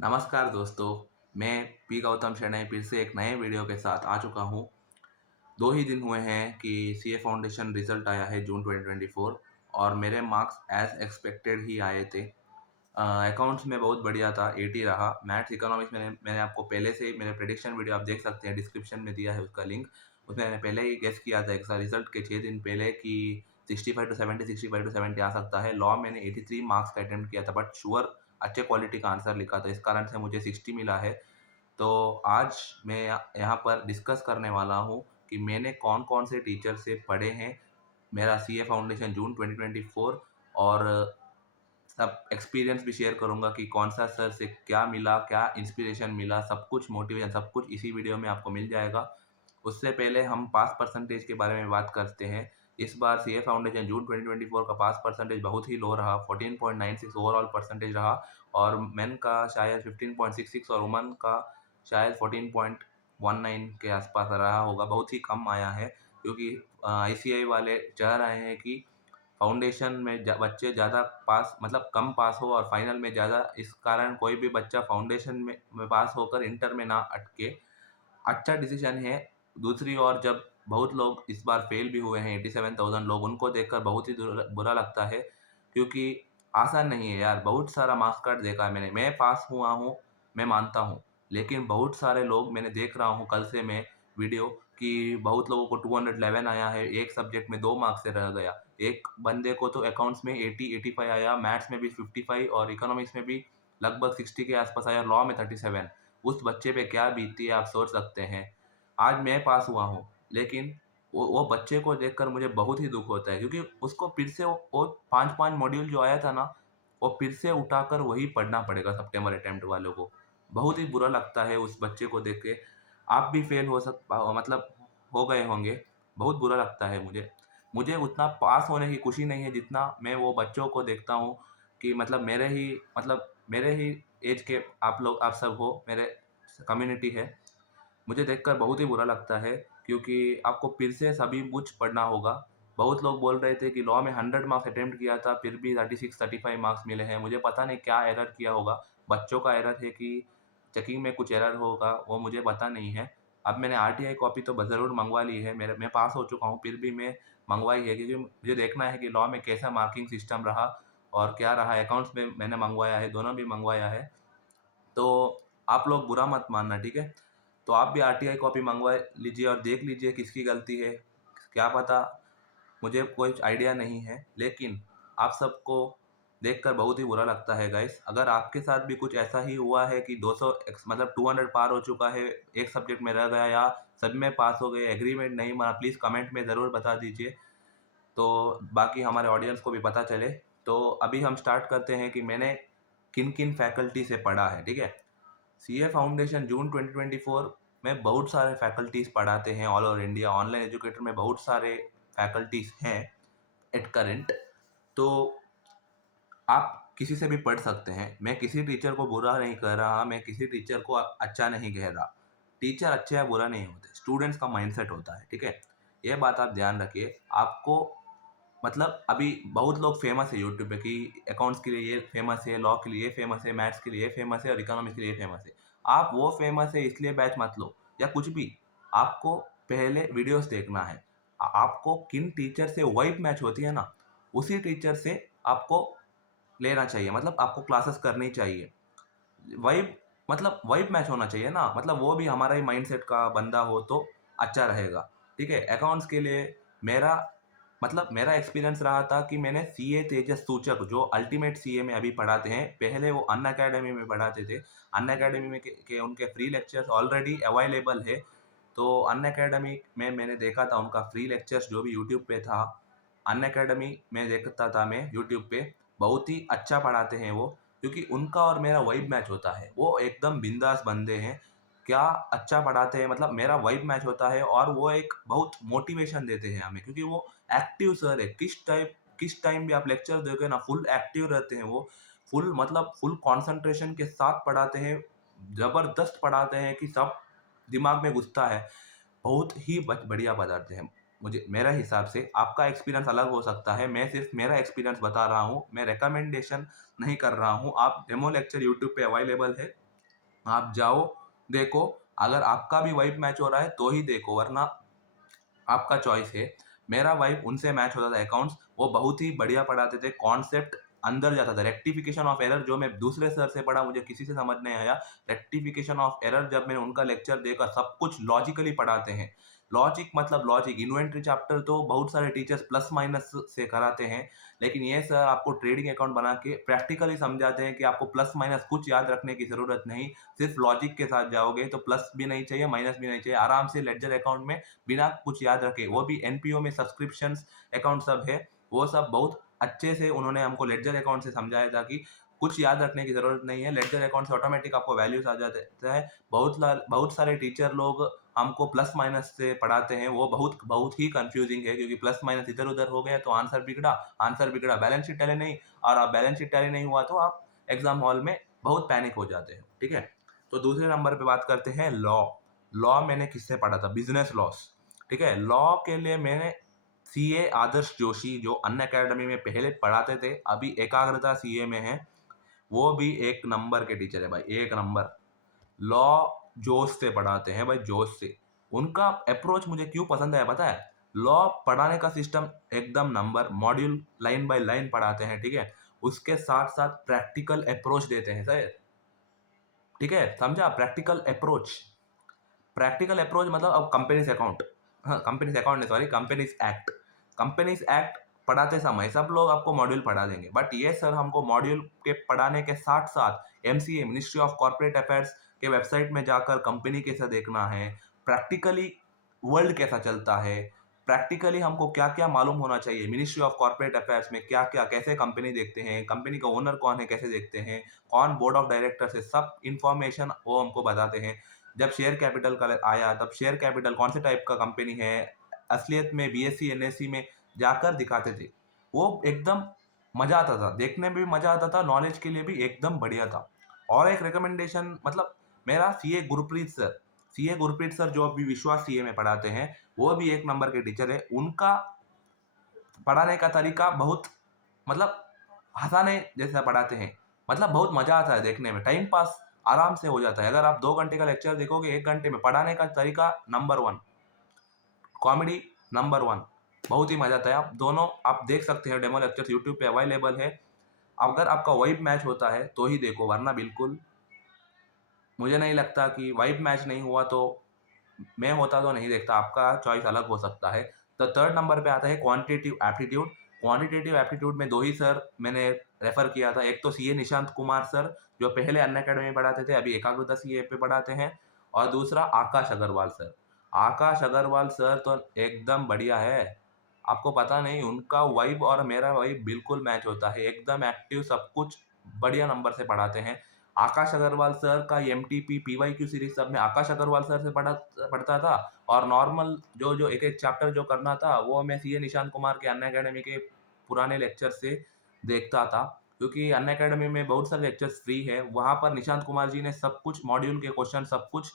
नमस्कार दोस्तों, मैं पी गौतम शरणै फिर से एक नए वीडियो के साथ आ चुका हूँ। 2 ही दिन हुए हैं कि सीए फाउंडेशन रिज़ल्ट आया है जून 2024 और मेरे मार्क्स एज़ एक्सपेक्टेड ही आए थे। अकाउंट्स में बहुत बढ़िया था, 80 रहा। मैथ्स, इकोनॉमिक्स मैंने आपको पहले से ही मेरे प्रेडिक्शन वीडियो आप देख सकते हैं, डिस्क्रिप्शन में दिया है उसका लिंक। उसमें मैंने पहले ही गेस किया था रिज़ल्ट के 6 दिन पहले कि 65 टू 70, 65 टू 70 आ सकता है। लॉ मैंने 83 मार्क्स का अटेम्प्ट किया था, बट श्योर अच्छे क्वालिटी का आंसर लिखा था, इस कारण से मुझे 60 मिला है। तो आज मैं यहाँ पर डिस्कस करने वाला हूँ कि मैंने कौन-कौन से टीचर से पढ़े हैं, मेरा सीए फाउंडेशन जून 2024 और सब एक्सपीरियंस भी शेयर करूँगा कि कौन-सा सर से क्या मिला, क्या इंस्पिरेशन मिला, सब कुछ मोटिवेशन सब कुछ इसी वीडियो में आपको मिल जाएगा। उससे पहले हम पास परसेंटेज के बारे में बात करते हैं। इस बार सीए फाउंडेशन जून 2024 का पास परसेंटेज बहुत ही लो रहा, 14.96 ओवरऑल परसेंटेज रहा और मेन का शायद 15.66 और वुमेन का शायद 14.19 के आसपास रहा होगा, बहुत ही कम आया है क्योंकि आईसीएआई वाले चाह रहे हैं कि फाउंडेशन में बच्चे ज़्यादा पास मतलब कम पास हो और फाइनल में ज़्यादा, इस कारण कोई भी बच्चा फाउंडेशन में पास होकर इंटर में ना अटके। अच्छा डिसीजन है। दूसरी ओर जब बहुत लोग इस बार फेल भी हुए हैं, 87,000 लोग, उनको देखकर बहुत ही बुरा लगता है क्योंकि आसान नहीं है यार। बहुत सारा मार्क्स कार्ड देखा है मैंने। मैं पास हुआ हूँ, मैं मानता हूँ, लेकिन बहुत सारे लोग मैंने देख रहा हूँ कल से मैं वीडियो कि बहुत लोगों को 211 आया है, एक सब्जेक्ट में 2 मार्क्स से रह गया। एक बंदे को तो अकाउंट्स में 80-85 आया, मैथ्स में भी 55 और इकोनॉमिक्स में भी लगभग 60 के आसपास आया, लॉ में 37। उस बच्चे पे क्या बीतती है आप सोच सकते हैं। आज मैं पास हुआ हूँ, लेकिन वो बच्चे को देखकर मुझे बहुत ही दुःख होता है क्योंकि उसको फिर से वो 5-5 मॉड्यूल जो आया था ना, वो फिर से उठाकर वही पढ़ना पड़ेगा सितंबर अटेम्प्ट वालों को। बहुत ही बुरा लगता है उस बच्चे को देख के। आप भी फेल मतलब हो गए होंगे, बहुत बुरा लगता है मुझे। मुझे उतना पास होने की खुशी नहीं है जितना मैं वो बच्चों को देखता हूँ कि मेरे ही ऐज के आप लोग आप सब हो, मेरे कम्युनिटी है। मुझे देखकर बहुत ही बुरा लगता है क्योंकि आपको फिर से सभी कुछ पढ़ना होगा। बहुत लोग बोल रहे थे कि लॉ में 100 मार्क्स अटेम्प्ट किया था, फिर भी 36-35 मार्क्स मिले हैं। मुझे पता नहीं क्या एरर किया होगा। बच्चों का एरर है कि चेकिंग में कुछ एरर होगा, वो मुझे पता नहीं है। अब मैंने आरटीआई कॉपी तो ज़रूर मँगवा ली है। मैं पास हो चुका हूँ, फिर भी मैं मँगवाई है क्योंकि मुझे देखना है कि लॉ में कैसा मार्किंग सिस्टम रहा और क्या रहा। अकाउंट्स में मैंने मँगवाया है, दोनों भी मँगवाया है। तो आप लोग बुरा मत मानना, ठीक है? तो आप भी आरटीआई कॉपी मँगवा लीजिए और देख लीजिए किसकी गलती है। क्या पता, मुझे कोई आइडिया नहीं है, लेकिन आप सबको देखकर बहुत ही बुरा लगता है गाइस। अगर आपके साथ भी कुछ ऐसा ही हुआ है कि 200 मतलब 200 पार हो चुका है, एक सब्जेक्ट में रह गया या सब में पास हो गए, एग्रीमेंट नहीं बना, प्लीज़ कमेंट में ज़रूर बता दीजिए, तो बाकी हमारे ऑडियंस को भी पता चले। तो अभी हम स्टार्ट करते हैं कि मैंने किन-किन फैकल्टी से पढ़ा है, ठीक है? सीए फाउंडेशन जून 2024 में बहुत सारे फैकल्टीज़ पढ़ाते हैं all over India. Online educator में बहुत सारे फैकल्टीज़ हैं एट करंट। तो आप किसी से भी पढ़ सकते हैं। मैं किसी टीचर को बुरा नहीं कह रहा, मैं किसी टीचर को अच्छा नहीं कह रहा। टीचर अच्छे या बुरा नहीं होते, स्टूडेंट्स का माइंडसेट होता है, ठीक है? ये बात आप ध्यान रखिए। आपको मतलब अभी बहुत लोग फेमस है यूट्यूब पे कि अकाउंट्स के लिए ये फेमस है, लॉ के लिए ये फेमस है, मैथ्स के लिए ये फेमस है और इकोनॉमिक्स के लिए ये फेमस है। आप वो फेमस है इसलिए बैच मत लो या कुछ भी। आपको पहले वीडियोस देखना है। आपको किन टीचर से वाइब मैच होती है ना, उसी टीचर से आपको लेना चाहिए, मतलब आपको क्लासेस करनी चाहिए। वाइब मतलब वाइब मैच होना चाहिए ना, मतलब वो भी हमारा ही माइंडसेट का बंदा हो तो अच्छा रहेगा, ठीक है? अकाउंट्स के लिए मेरा मेरा एक्सपीरियंस रहा था कि मैंने सीए तेजस सूचक जो अल्टीमेट सीए में अभी पढ़ाते हैं, पहले वो अनअकैडमी में पढ़ाते थे। अनअकैडमी में के उनके फ्री लेक्चर्स ऑलरेडी अवेलेबल है। तो अनअकैडमी में मैंने देखा था उनका फ्री लेक्चर्स जो भी यूट्यूब पे था। अनअकैडमी में देखता था मैं यूट्यूब पे, बहुत ही अच्छा पढ़ाते हैं वो, क्योंकि उनका और मेरा वाइब मैच होता है। वो एकदम बिंदास बंदे हैं, क्या अच्छा पढ़ाते हैं, मतलब मेरा वाइब मैच होता है और वो एक बहुत मोटिवेशन देते हैं हमें क्योंकि वो एक्टिव सर है। किस टाइम भी आप लेक्चर दोगे ना, फुल एक्टिव रहते हैं वो, फुल कंसंट्रेशन के साथ पढ़ाते हैं, ज़बरदस्त पढ़ाते हैं कि सब दिमाग में घुसता है। बहुत ही बढ़िया बताते हैं। मुझे मेरे हिसाब से आपका एक्सपीरियंस अलग हो सकता है, मैं सिर्फ़ मेरा एक्सपीरियंस बता रहा हूँ, मैं रिकमेंडेशन नहीं कर रहा हूँ। आप डेमो लेक्चर यूट्यूब पे अवेलेबल है, आप जाओ, देखो, अगर आपका भी वाइब मैच हो रहा है तो ही देखो, वरना आपका चॉइस है। मेरा वाइब उनसे मैच होता था अकाउंट्स, वो बहुत ही बढ़िया पढ़ाते थे, कॉन्सेप्ट अंदर जाता था। रेक्टिफिकेशन ऑफ एरर जो मैं दूसरे सर से पढ़ा, मुझे किसी से समझ नहीं आया। रेक्टिफिकेशन ऑफ एरर जब मैंने उनका लेक्चर देखा, सब कुछ लॉजिकली पढ़ाते हैं। लॉजिक मतलब लॉजिक, इन्वेंटरी चैप्टर तो बहुत सारे टीचर्स प्लस माइनस से कराते हैं, लेकिन ये सर आपको ट्रेडिंग अकाउंट बना के प्रैक्टिकली समझाते हैं कि आपको प्लस माइनस कुछ याद रखने की ज़रूरत नहीं, सिर्फ लॉजिक के साथ जाओगे तो प्लस भी नहीं चाहिए, माइनस भी नहीं चाहिए, आराम से लेडजर अकाउंट में बिना कुछ याद रखे, वो भी एनपीओ में सब्सक्रिप्शंस अकाउंट सब है, वो सब बहुत अच्छे से उन्होंने हमको लेडजर अकाउंट से समझाया था कि कुछ याद रखने की ज़रूरत नहीं है, लेडजर अकाउंट से ऑटोमेटिक आपको वैल्यूज आ जाता है। बहुत सारे टीचर लोग हमको प्लस माइनस से पढ़ाते हैं, वो बहुत बहुत ही कंफ्यूजिंग है, क्योंकि प्लस माइनस इधर उधर हो गया तो आंसर बिगड़ा, बैलेंस शीट टैली नहीं, और आप बैलेंस शीट टैली नहीं हुआ तो आप एग्जाम हॉल में बहुत पैनिक हो जाते हैं। ठीक है, तो दूसरे नंबर पे बात करते हैं लॉ। लॉ मैंने किससे पढ़ा था? Business loss. ठीक है, लॉ के लिए मैंने सीए आदर्श जोशी, जो अन अकेडमी में पहले पढ़ाते थे, अभी एकाग्रता सीए में है, वो भी एक नंबर के टीचर है भाई, एक नंबर। लॉ जोश से पढ़ाते हैं भाई, जोश से। उनका अप्रोच मुझे क्यों पसंद है पता है? लॉ पढ़ाने का सिस्टम एकदम number, module line by line पढ़ाते हैं, ठीक है, उसके साथ साथ प्रैक्टिकल अप्रोच देते हैं सर। ठीक है, समझा? Practical approach. प्रैक्टिकल अप्रोच मतलब अब कंपनीज अकाउंट, हाँ, कंपनीज अकाउंट नहीं, sorry, companies act. Companies act पढ़ाते समय सब लोग आपको मॉड्यूल पढ़ा देंगे, बट ये सर हमको मॉड्यूल के पढ़ाने के साथ साथ MCA, ministry of corporate affairs के वेबसाइट में जाकर कंपनी कैसा देखना है, प्रैक्टिकली वर्ल्ड कैसा चलता है, प्रैक्टिकली हमको क्या क्या मालूम होना चाहिए, मिनिस्ट्री ऑफ कॉर्पोरेट अफेयर्स में क्या क्या, कैसे कंपनी देखते हैं, कंपनी का ओनर कौन है कैसे देखते हैं, कौन बोर्ड ऑफ डायरेक्टर्स है, सब इंफॉर्मेशन वो हमको बताते हैं। जब शेयर कैपिटल का आया, तब शेयर कैपिटल कौन से टाइप का कंपनी है, असलियत में बीएससी एनएससी में जाकर दिखाते थे। वो एकदम मजा आता था, देखने में भी मजा आता था, नॉलेज के लिए भी एकदम बढ़िया था। और एक रिकमेंडेशन, मतलब मेरा सीए गुरप्रीत सर जो अभी विश्वास सीए में पढ़ाते हैं, वो भी एक नंबर के टीचर है। उनका पढ़ाने का तरीका बहुत, मतलब हँसाने जैसा पढ़ाते हैं, मतलब बहुत मज़ा आता है देखने में, टाइम पास आराम से हो जाता है। अगर आप 2 घंटे का लेक्चर देखोगे, 1 घंटे में पढ़ाने का तरीका नंबर 1, कॉमेडी नंबर 1, बहुत ही मज़ा आता है। आप दोनों आप देख सकते हैं, डेमो लेक्चर्स यूट्यूब पे अवेलेबल है। अगर आपका वाइब मैच होता है तो ही देखो, वरना बिल्कुल मुझे नहीं लगता कि वाइब मैच नहीं हुआ तो मैं होता तो नहीं देखता, आपका चॉइस अलग हो सकता है। तो थर्ड नंबर पे आता है क्वांटिटेटिव एप्टीट्यूड। क्वांटिटेटिव एप्टीट्यूड में 2 ही सर मैंने रेफ़र किया था, एक तो सीए निशांत कुमार सर, जो पहले अनअकैडमी में पढ़ाते थे, अभी एकाग्रता सीए पे पढ़ाते हैं, और दूसरा आकाश अग्रवाल सर। आकाश अग्रवाल सर तो एकदम बढ़िया है, आपको पता नहीं, उनका वाइब और मेरा वाइब बिल्कुल मैच होता है, एकदम एक्टिव, सब कुछ बढ़िया नंबर से पढ़ाते हैं। आकाश अग्रवाल सर का एमटीपी, पीवाईक्यू सीरीज़ सब मैं आकाश अग्रवाल सर से पढ़ता था, और नॉर्मल जो एक-एक चैप्टर जो करना था, वो मैं सीए निशांत कुमार के अनअकैडमी के पुराने लेक्चर से देखता था। क्योंकि अनअकैडमी में बहुत सारे लेक्चर्स फ्री है, वहाँ पर निशांत कुमार जी ने सब कुछ मॉड्यूल के क्वेश्चन सब कुछ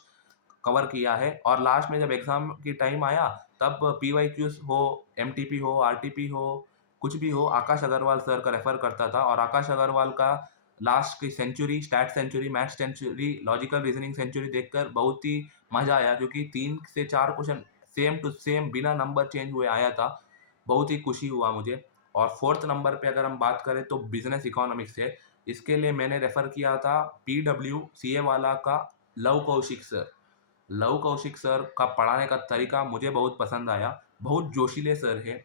कवर किया है, और लास्ट में जब एग्ज़ाम की टाइम आया, तब पीवाईक्यूज़ हो, एमटीपी हो, आरटीपी हो, कुछ भी हो, आकाश अग्रवाल सर का रेफ़र करता था। और आकाश अग्रवाल का लास्ट की century, stat century, maths century, logical reasoning century देखकर बहुत ही मज़ा आया, क्योंकि 3 से 4 क्वेश्चन सेम टू सेम बिना नंबर चेंज हुए आया था। बहुत ही खुशी हुआ मुझे। और 4th नंबर पे अगर हम बात करें तो बिज़नेस इकोनॉमिक्स है। इसके लिए मैंने रेफ़र किया था पीडब्ल्यू सीए का love Kaushik sir. Love Kaushik sir का पढ़ाने का तरीका मुझे बहुत पसंद आया, बहुत जोशीले सर हैं।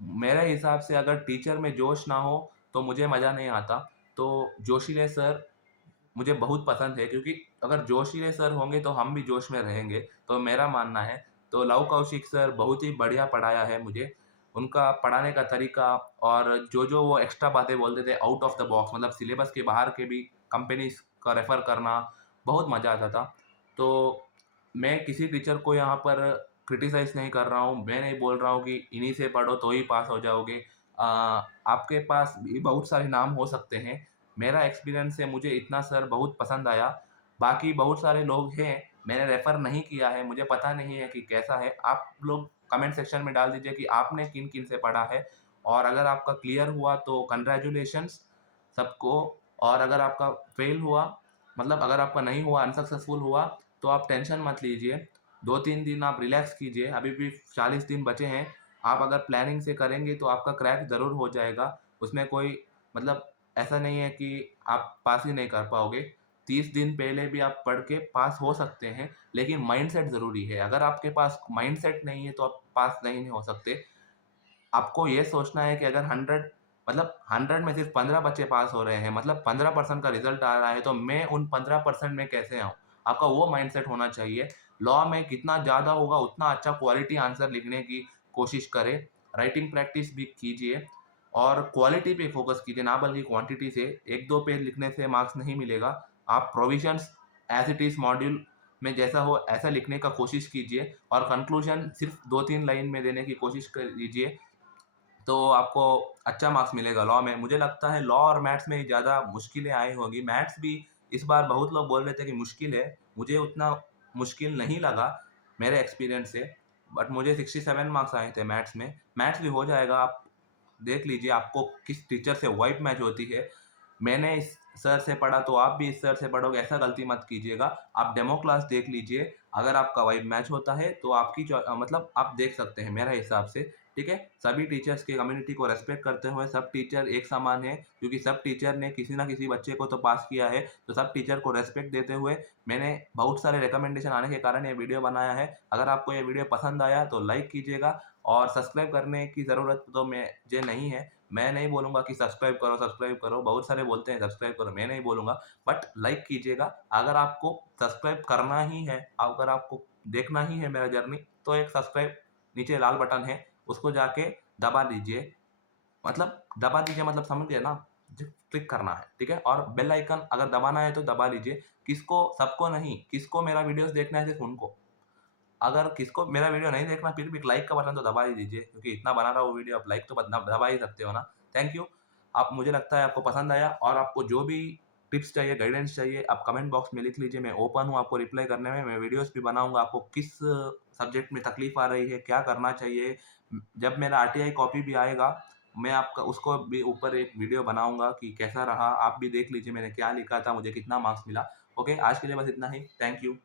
मेरे हिसाब से अगर टीचर में जोश ना हो तो मुझे मज़ा नहीं आता, तो जोशीले सर मुझे बहुत पसंद है, क्योंकि अगर जोशीले सर होंगे तो हम भी जोश में रहेंगे, तो मेरा मानना है। तो लव कौशिक सर बहुत ही बढ़िया पढ़ाया है मुझे। उनका पढ़ाने का तरीका, और जो वो एक्स्ट्रा बातें बोलते थे आउट ऑफ द बॉक्स, मतलब सिलेबस के बाहर के भी कंपनीज़ का रेफ़र करना, बहुत मज़ा आता था। तो मैं किसी टीचर को यहाँ पर क्रिटिसाइज़ नहीं कर रहा हूँ, मैं नहीं बोल रहा हूँ कि इन्हीं से पढ़ो तो ही पास हो जाओगे। आपके पास भी बहुत सारे नाम हो सकते हैं, मेरा एक्सपीरियंस है, मुझे इतना सर बहुत पसंद आया। बाकी बहुत सारे लोग हैं, मैंने रेफ़र नहीं किया है, मुझे पता नहीं है कि कैसा है। आप लोग कमेंट सेक्शन में डाल दीजिए कि आपने किन-किन से पढ़ा है, और अगर आपका क्लियर हुआ तो कांग्रेचुलेशंस सबको, और अगर आपका फेल हुआ, मतलब अगर आपका नहीं हुआ, अनसक्सेसफुल हुआ, तो आप टेंशन मत लीजिए। 2-3 दिन आप रिलैक्स कीजिए, अभी भी 40 दिन बचे हैं। आप अगर प्लानिंग से करेंगे तो आपका क्रैक ज़रूर हो जाएगा। उसमें कोई मतलब ऐसा नहीं है कि आप पास ही नहीं कर पाओगे। 30 दिन पहले भी आप पढ़ के पास हो सकते हैं, लेकिन माइंडसेट ज़रूरी है। अगर आपके पास माइंडसेट नहीं है, तो आप पास नहीं हो सकते। आपको ये सोचना है कि अगर 100 मतलब 100 में सिर्फ 15 बच्चे पास हो रहे हैं, मतलब 15% का रिज़ल्ट आ रहा है, तो मैं उन 15% में कैसे आऊँ? आपका वो माइंडसेट होना चाहिए। लॉ में कितना ज़्यादा होगा, उतना अच्छा क्वालिटी आंसर लिखने की कोशिश करें। राइटिंग प्रैक्टिस भी कीजिए और क्वालिटी पे फ़ोकस कीजिए, ना बल्कि क्वांटिटी से। 1-2 पेज लिखने से मार्क्स नहीं मिलेगा। आप provisions as it is module में जैसा हो, ऐसा लिखने का कोशिश कीजिए और कंक्लूज़न सिर्फ 2-3 लाइन में देने की कोशिश कीजिए। तो आपको अच्छा मार्क्स मिलेगा लॉ में। मुझे लगता है लॉ और मैथ्स में ज़्यादा मुश्किलें आई होंगी। मैथ्स भी इस बार बहुत लोग बोल रहे थे कि मुश्किल है, मुझे उतना मुश्किल नहीं लगा मेरे एक्सपीरियंस से। बट मुझे 67 मार्क्स आए थे मैथ्स में। मैथ्स भी हो जाएगा, आप देख लीजिए आपको किस टीचर से वाइब मैच होती है। मैंने इस सर से पढ़ा तो आप भी इस सर से पढ़ोगे, ऐसा गलती मत कीजिएगा। आप डेमो क्लास देख लीजिए, अगर आपका वाइब मैच होता है तो आपकी मतलब आप देख सकते हैं मेरे हिसाब से, ठीक है? सभी टीचर्स की कम्युनिटी को रिस्पेक्ट करते हुए सब टीचर एक समान हैं, क्योंकि सब टीचर ने किसी न किसी बच्चे को तो पास किया है, तो सब टीचर को रिस्पेक्ट देते हुए मैंने बहुत सारे रिकमेंडेशन आने के कारण ये वीडियो बनाया है। अगर आपको ये वीडियो पसंद आया तो लाइक कीजिएगा और सब्सक्राइब करने की ज़रूरत तो मुझे नहीं है। मैं नहीं बोलूँगा कि सब्सक्राइब करो, बहुत सारे बोलते हैं सब्सक्राइब करो, मैं नहीं बोलूँगा, बट लाइक कीजिएगा। अगर आपको सब्सक्राइब करना ही है, अगर आपको देखना ही है मेरा जर्नी, तो एक सब्सक्राइब नीचे लाल बटन है, उसको जाके दबा दीजिए। मतलब दबा दीजिए मतलब समझ गए ना? जो क्लिक करना है, ठीक है? और बेल आइकन अगर दबाना है तो दबा लीजिए। किसको सबको नहीं, किसको मेरा वीडियोज़ देखना है सिर्फ़ उनको। अगर किसको मेरा वीडियो नहीं देखना फिर भी एक लाइक का बटन तो दबा ही दीजिए, क्योंकि इतना बना रहा हूँ वीडियो, आप लाइक तो दबा ही सकते हो ना। Thank you. आप मुझे लगता है आपको पसंद आया और आपको जो भी टिप्स चाहिए, गाइडेंस चाहिए, आप कमेंट बॉक्स में लिख लीजिए, मैं ओपन हूँ आपको रिप्लाई करने में। मैं वीडियोज़ भी बनाऊँगा, आपको किस सब्जेक्ट में तकलीफ आ रही है, क्या करना चाहिए। जब मेरा आरटीआई कॉपी भी आएगा, मैं आपका उसको भी ऊपर एक वीडियो बनाऊँगा कि कैसा रहा, आप भी देख लीजिए मैंने क्या लिखा था, मुझे कितना मार्क्स मिला। ओके, आज के लिए बस इतना ही। Thank you.